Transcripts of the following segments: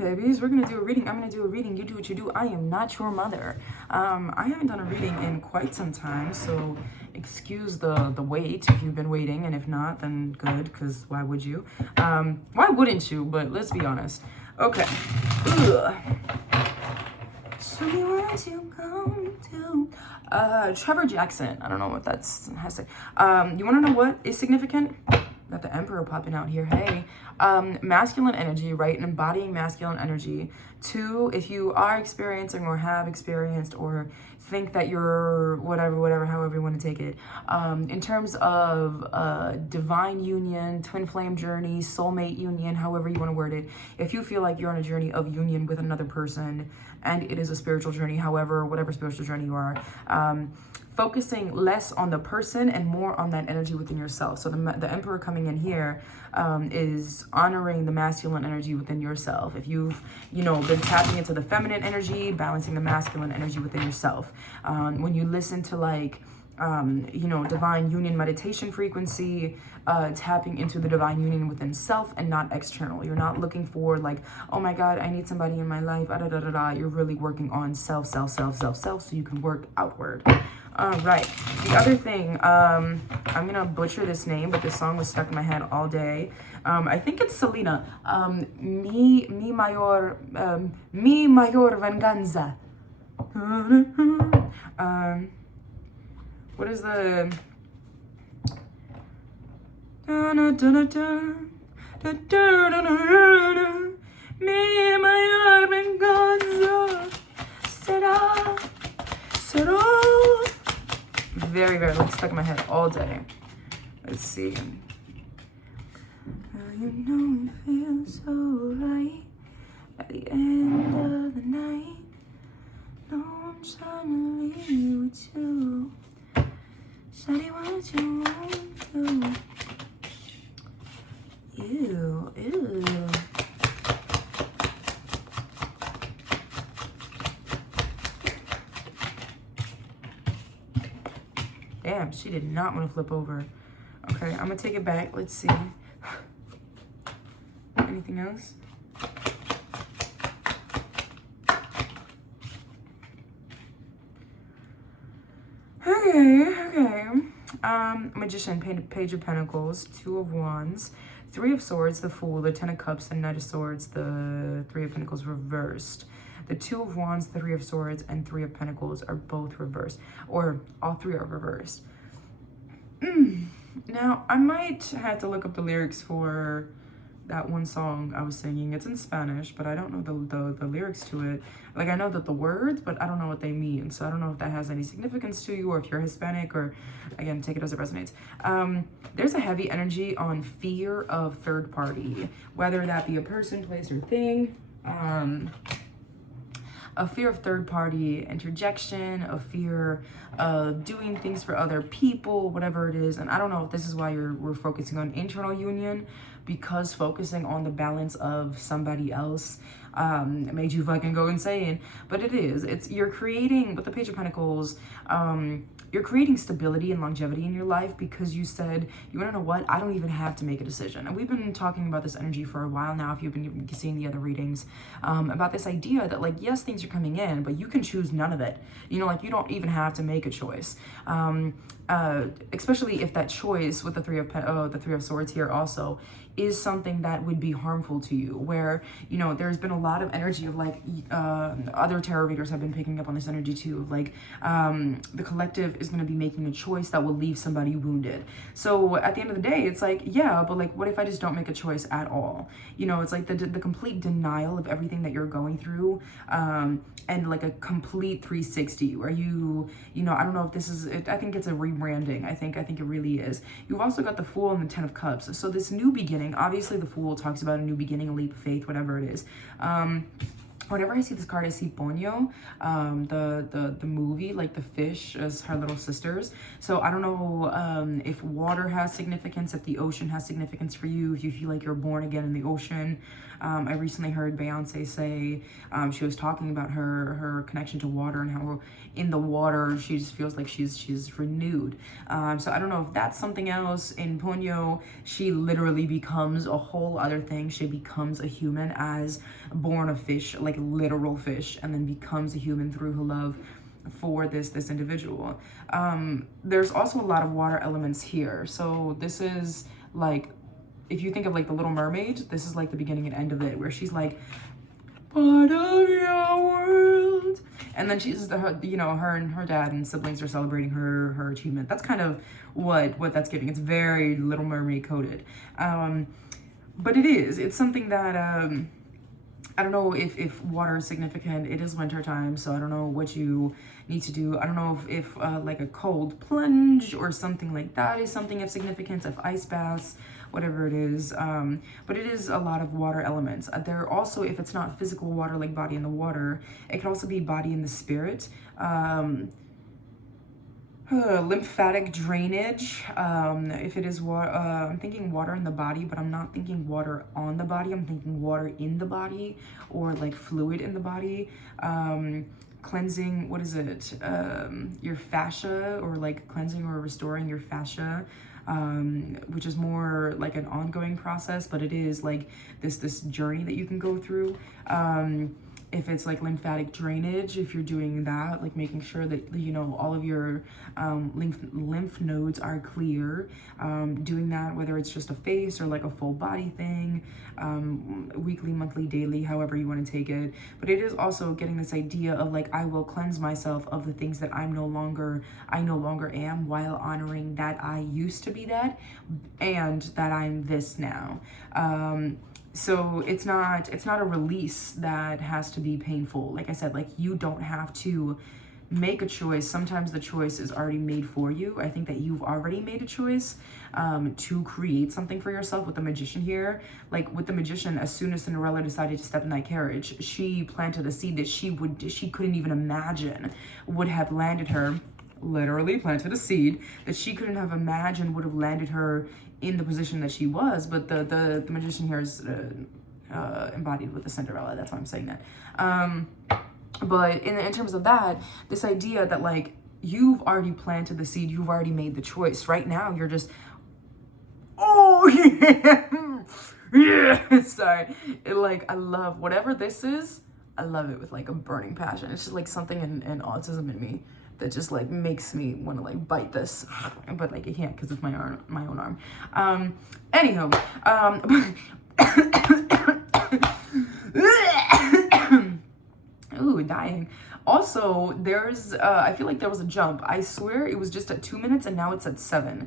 babies. We're gonna do a reading. I'm gonna do a reading. You do what you do. I am not your mother. I haven't done a reading in quite some time, so excuse the wait if you've been waiting, and if not, then good, because why would you? Why wouldn't you? But let's be honest. Okay. Ugh. Show me where to come to. Trevor Jackson. I don't know what that's has to say. You want to know what is significant? Got the Emperor popping out here. Hey, masculine energy, right? And embodying masculine energy. 2, if you are experiencing or have experienced or think that you're whatever, however you want to take it. In terms of divine union, twin flame journey, soulmate union, however you want to word it. If you feel like you're on a journey of union with another person and it is a spiritual journey, however, whatever spiritual journey you are, focusing less on the person and more on that energy within yourself. So the Emperor coming in here is honoring the masculine energy within yourself. If you've, been tapping into the feminine energy, balancing the masculine energy within yourself. When you listen to divine union meditation frequency, tapping into the divine union within self and not external. You're not looking for oh my God, I need somebody in my life. You're really working on self, so you can work outward. Right. The other thing, I'm gonna butcher this name, but this song was stuck in my head all day. I think it's Selena. Mi mayor venganza. What is the? Mi mayor venganza será. Very, very stuck in my head all day. Let's see. It feels so right at the end of the night. No, I'm trying to leave you with you. Shawty, what you want to? Ew. Damn, she did not want to flip over. Okay, I'm gonna take it back. Let's see. Anything else? Okay. Magician, Page of Pentacles, 2 of Wands, 3 of Swords, the Fool, the 10 of Cups, the Knight of Swords, the 3 of Pentacles reversed. The 2 of Wands, the 3 of Swords, and 3 of Pentacles are both reversed, or all 3 are reversed. Now, I might have to look up the lyrics for that one song I was singing. It's in Spanish, but I don't know the lyrics to it. I know that the words, but I don't know what they mean. So I don't know if that has any significance to you, or if you're Hispanic, or again, take it as it resonates. There's a heavy energy on fear of third party, whether that be a person, place, or thing. A fear of third party interjection, a fear of doing things for other people, whatever it is. And I don't know if this is why we're focusing on internal union, because focusing on the balance of somebody else made you fucking go insane. But you're creating, with the Page of Pentacles, you're creating stability and longevity in your life because you said, you want to know what? I don't even have to make a decision. And we've been talking about this energy for a while now, if you've been seeing the other readings, about this idea that yes, things are coming in, but you can choose none of it. You don't even have to make a choice. Especially if that choice with the three of Swords here also is something that would be harmful to you, where there's been a lot of energy of other tarot readers have been picking up on this energy too, the collective is going to be making a choice that will leave somebody wounded. So at the end of the day, it's but what if I just don't make a choice at all? It's the complete denial of everything that you're going through, and a complete 360 where I don't know if this is it. I think it's a rebranding. I think it really is. You've also got the Fool and the 10 of Cups. So this new beginning, obviously the Fool talks about a new beginning, a leap of faith, whatever it is. whenever I see this card, I see Ponyo, the movie, like the fish as her little sisters. So I don't know if water has significance, if the ocean has significance for you, if you feel like you're born again in the ocean. I recently heard Beyonce say, she was talking about her connection to water and how in the water she just feels like she's renewed. So I don't know if that's something else. In Ponyo, she literally becomes a whole other thing. She becomes a human as born a fish, like literal fish, and then becomes a human through her love for this individual. There's also a lot of water elements here. So this is like, if you think of like the Little Mermaid, this is like the beginning and end of it, where she's like, part of your world, and then she's you know, her and her dad and siblings are celebrating her achievement. That's kind of what that's giving. It's very Little Mermaid coded, but it's something that I don't know if water is significant. It is winter time, so I don't know what you need to do. I don't know if like a cold plunge or something like that is something of significance, if ice baths, whatever it is. But it is a lot of water elements. There also, if it's not physical water, like body in the water, it can also be body in the spirit. Lymphatic drainage. If it is water, I'm thinking water in the body, but I'm not thinking water on the body. I'm thinking water in the body, or like fluid in the body. Cleansing, what is it? Your fascia, or like cleansing or restoring your fascia. Which is more like an ongoing process, but it is like this journey that you can go through. If it's like lymphatic drainage, if you're doing that, like making sure that, you know, all of your lymph nodes are clear, doing that, whether it's just a face or like a full body thing, weekly, monthly, daily, however you want to take it. But it is also getting this idea of like, I will cleanse myself of the things that I no longer am, while honoring that I used to be that, and that I'm this now. So it's not a release that has to be painful. Like I said, like you don't have to make a choice. Sometimes the choice is already made for you. I think that you've already made a choice to create something for yourself with the Magician here. Like with the Magician, as soon as Cinderella decided to step in that carriage, she planted a seed that she couldn't even imagine would have landed her. Literally planted a seed that she couldn't have imagined would have landed her in the position that she was. But the Magician here is embodied with the Cinderella. That's why I'm saying that. But in terms of that, this idea that like you've already planted the seed, you've already made the choice. Right now, you're just, oh yeah, yeah. Sorry, I love whatever this is. I love it with like a burning passion. It's just like something in autism in me that just like makes me want to like bite this, but like I can't because it's my own arm. Anyhow, ooh, dying. Also, there's I feel like there was a jump. I swear it was just at 2 minutes and now it's at 7.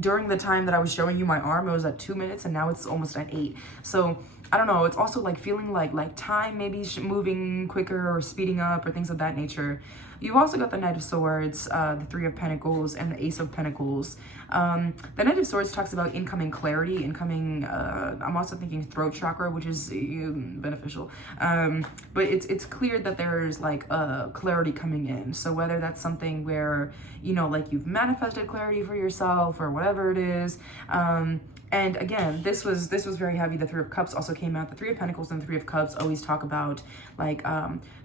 During the time that I was showing you my arm, it was at 2 minutes and now it's almost at 8. So I don't know, it's also like feeling like time maybe moving quicker or speeding up or things of that nature. You've also got the Knight of Swords, the Three of Pentacles, and the Ace of Pentacles. The Knight of Swords talks about incoming clarity, I'm also thinking throat chakra, which is beneficial. But it's clear that there's like clarity coming in. So whether that's something where, you know, like you've manifested clarity for yourself or whatever it is. And again, this was very heavy. The Three of Cups also came out. The Three of Pentacles and the Three of Cups always talk about like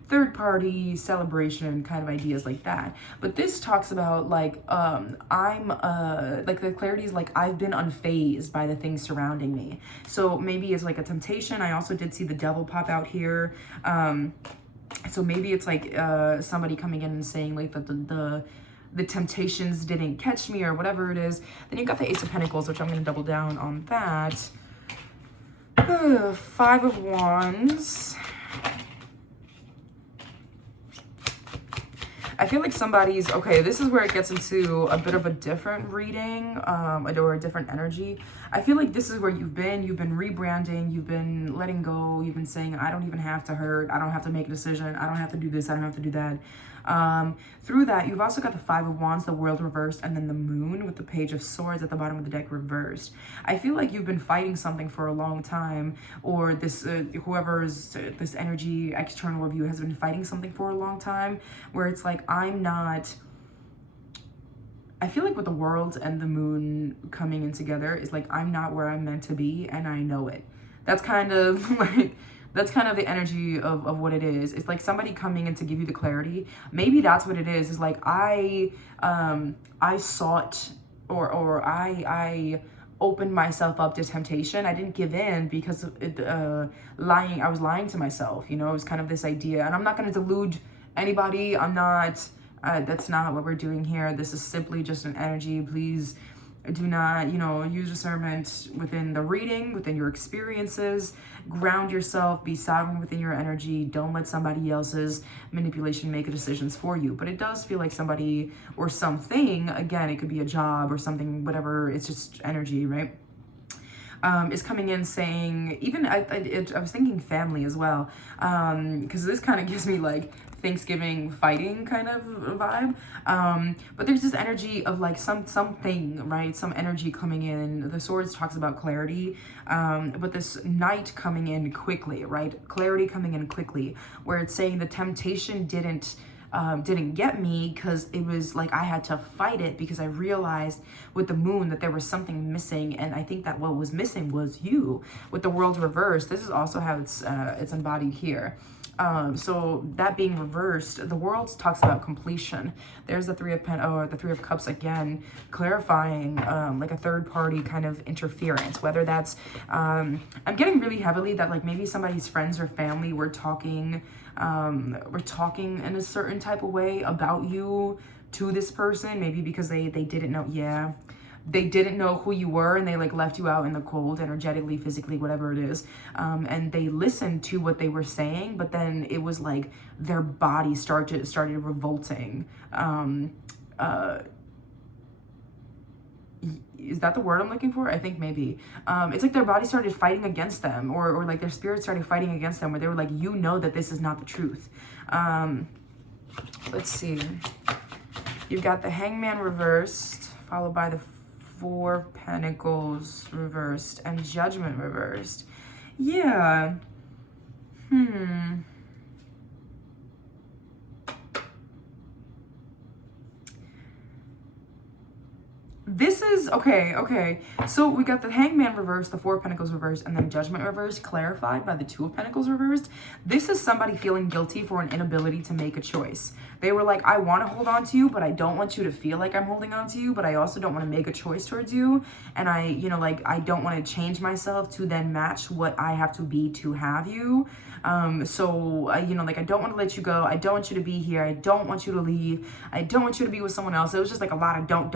third party celebration kind of ideas like that. But this talks about like I'm like the clarity is like I've been unfazed by the things surrounding me. So maybe it's like a temptation. I also did see the Devil pop out here. So maybe it's like somebody coming in and saying like that the temptations didn't catch me or whatever it is. Then you got the Ace of Pentacles, which I'm going to double down on that. 5 of Wands. I feel like somebody's, okay, this is where it gets into a bit of a different reading, or a different energy. I feel like this is where you've been rebranding, you've been letting go, you've been saying, I don't even have to hurt, I don't have to make a decision, I don't have to do this, I don't have to do that. Through that, you've also got the Five of Wands, the World reversed, and then the Moon with the Page of Swords at the bottom of the deck reversed. I feel like you've been fighting something for a long time, or this whoever's this energy external of you has been fighting something for a long time, where it's like, I feel like with the World and the Moon coming in together, is like, I'm not where I'm meant to be, and I know it. That's kind of like, that's kind of the energy of what it is. It's like somebody coming in to give you the clarity. Maybe that's what it is like, I sought, or I opened myself up to temptation. I didn't give in because of it, I was lying to myself, you know. It was kind of this idea, and I'm not going to delude anybody. I'm not, that's not what we're doing here. This is simply just an energy. Please do not, you know, use discernment within the reading, within your experiences. Ground yourself, be sovereign within your energy. Don't let somebody else's manipulation make decisions for you. But it does feel like somebody or something, again, it could be a job or something, whatever, it's just energy, right? Is coming in saying, even I was thinking family as well, because this kind of gives me like Thanksgiving fighting kind of vibe, but there's this energy of like something, right? Some energy coming in. The Swords talks about clarity, but this Knight coming in quickly, right? Clarity coming in quickly, where it's saying the temptation didn't get me, because it was like I had to fight it, because I realized with the Moon that there was something missing, and I think that what was missing was you. With the World reversed, this is also how it's embodied here. So that being reversed, the World talks about completion. There's the Three of Cups again, clarifying like a third party kind of interference, whether that's I'm getting really heavily that like maybe somebody's friends or family were talking in a certain type of way about you to this person, maybe because they didn't know, they didn't know who you were, and they like left you out in the cold, energetically, physically, whatever it is, and they listened to what they were saying, but then it was like their body started revolting. Is that the word I'm looking for? I think maybe. It's like their body started fighting against them, or like their spirit started fighting against them, where they were like, you know that this is not the truth. Let's see. You've got the Hangman reversed, followed by the Four Pentacles reversed, and Judgment reversed. Yeah. This is, okay. So we got the Hangman reversed, the Four of Pentacles reversed, and then Judgment reversed, clarified by the Two of Pentacles reversed. This is somebody feeling guilty for an inability to make a choice. They were like, I want to hold on to you, but I don't want you to feel like I'm holding on to you, but I also don't want to make a choice towards you. And I, you know, like, I don't want to change myself to then match what I have to be to have you. So, you know, like, I don't want to let you go. I don't want you to be here. I don't want you to leave. I don't want you to be with someone else. It was just like a lot of don't.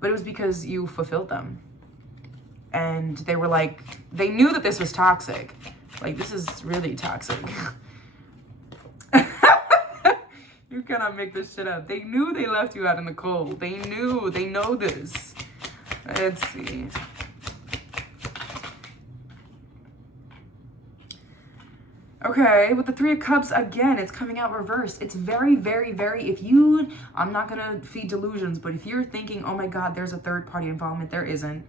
But it was because you fulfilled them. And they were like, they knew that this was toxic. Like, this is really toxic. You cannot make this shit up. They knew they left you out in the cold. They know this. Let's see. Okay, with the Three of Cups, again, it's coming out reversed. It's very, very, very, I'm not going to feed delusions, but if you're thinking, oh my God, there's a third party involvement, there isn't.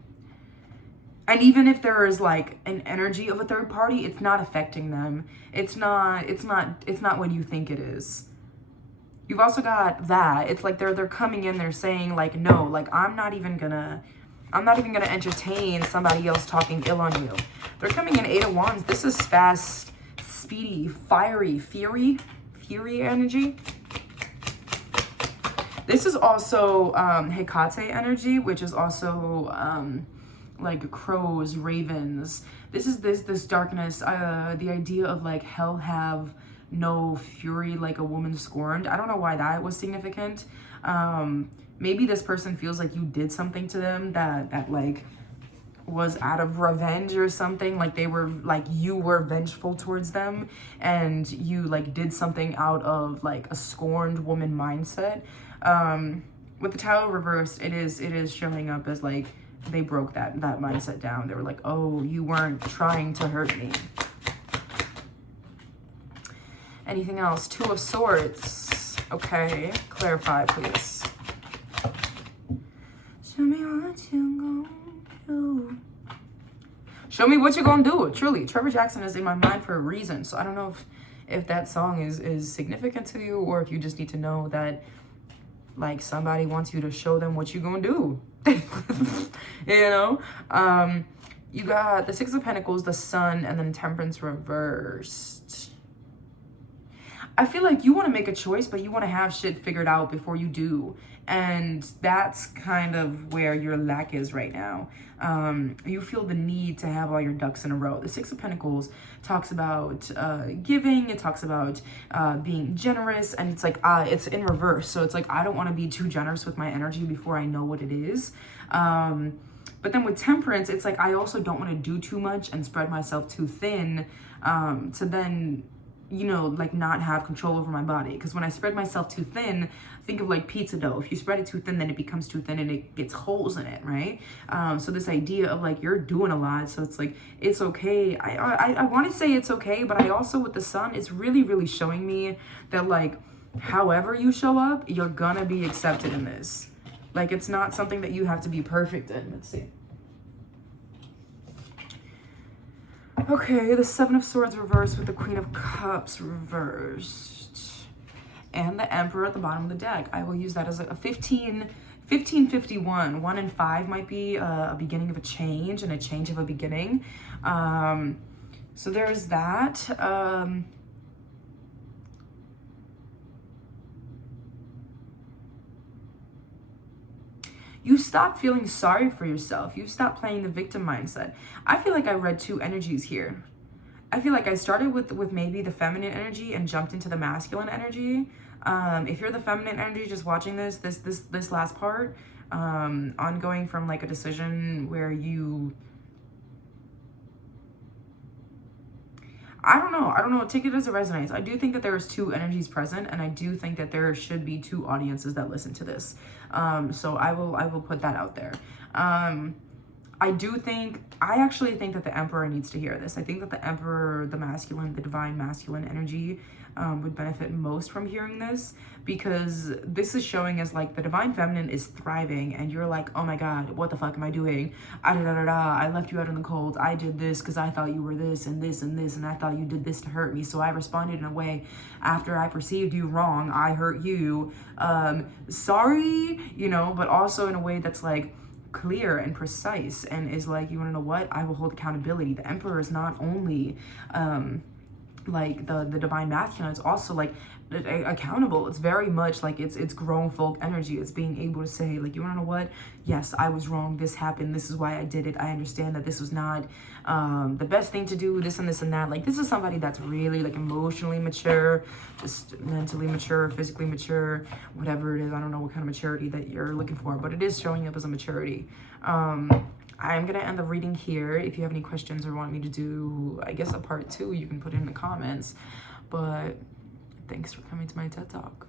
And even if there is like an energy of a third party, it's not affecting them. It's not what you think it is. You've also got that. It's like they're coming in, they're saying like, no, like I'm not even gonna entertain somebody else talking ill on you. They're coming in Eight of Wands. This is fast, speedy, fiery, fury energy. This is also Hecate energy, which is also like crows, ravens. This is this darkness, the idea of like hell have no fury like a woman scorned. I don't know why that was significant. Maybe this person feels like you did something to them that like was out of revenge or something, like they were like, you were vengeful towards them and you like did something out of like a scorned woman mindset. With the Tower reversed, it is showing up as like they broke that mindset down. They were like, oh, you weren't trying to hurt me. Anything else? Two of Swords. Okay, clarify please. Show me what you gonna do. Show me what you're gonna do. Truly, Trevor Jackson is in my mind for a reason. So I don't know if that song is significant to you, or if you just need to know that like somebody wants you to show them what you're gonna do. You know? You got the Six of Pentacles, the Sun, and then Temperance reversed. I feel like you want to make a choice, but you want to have shit figured out before you do. And that's kind of where your lack is right now. You feel the need to have all your ducks in a row. The Six of Pentacles talks about giving. It talks about being generous. And it's like, it's in reverse. So it's like, I don't want to be too generous with my energy before I know what it is. But then with Temperance, it's like, I also don't want to do too much and spread myself too thin to then, you know, like not have control over my body. Because when I spread myself too thin, think of like pizza dough. If you spread it too thin, then it becomes too thin and it gets holes in it, right? So this idea of like, you're doing a lot. So it's like, it's okay. I want to say it's okay, but I also, with the Sun, it's really, really showing me that like, however you show up, you're gonna be accepted in this. Like, it's not something that you have to be perfect in. Let's see. Okay, the Seven of Swords reversed with the Queen of Cups reversed. And the Emperor at the bottom of the deck. I will use that as a 1551. 1 and 5 might be a beginning of a change and a change of a beginning. So there's that. You stop feeling sorry for yourself. You stop playing the victim mindset. I feel like I read two energies here. I feel like I started with maybe the feminine energy and jumped into the masculine energy. If you're the feminine energy just watching this last part, ongoing from like a decision where you, I don't know, take it as it resonates. I do think that there's two energies present, and I do think that there should be two audiences that listen to this. So I will put that out there. I actually think that the Emperor needs to hear this. I think that the Emperor, the masculine, the divine masculine energy would benefit most from hearing this, because this is showing as like the divine feminine is thriving and you're like, oh my God, what the fuck am I doing? I left you out in the cold. I did this because I thought you were this and this and this, and I thought you did this to hurt me. So I responded in a way after I perceived you wrong. I hurt you. Sorry, you know, but also in a way that's like clear and precise, and is like, you want to know what? I will hold accountability. The Emperor is not only like the divine masculine, it's also like accountable. It's very much like it's grown folk energy. It's being able to say like, you want to know what? Yes, I was wrong. This happened. This is why I did it. I understand that this was not the best thing to do, this and this and that. Like, this is somebody that's really like emotionally mature, just mentally mature, physically mature, whatever it is. I don't know what kind of maturity that you're looking for, but it is showing up as a maturity. I'm gonna end the reading here. If you have any questions or want me to do, I guess, a part 2, you can put it in the comments. But thanks for coming to my TED Talk.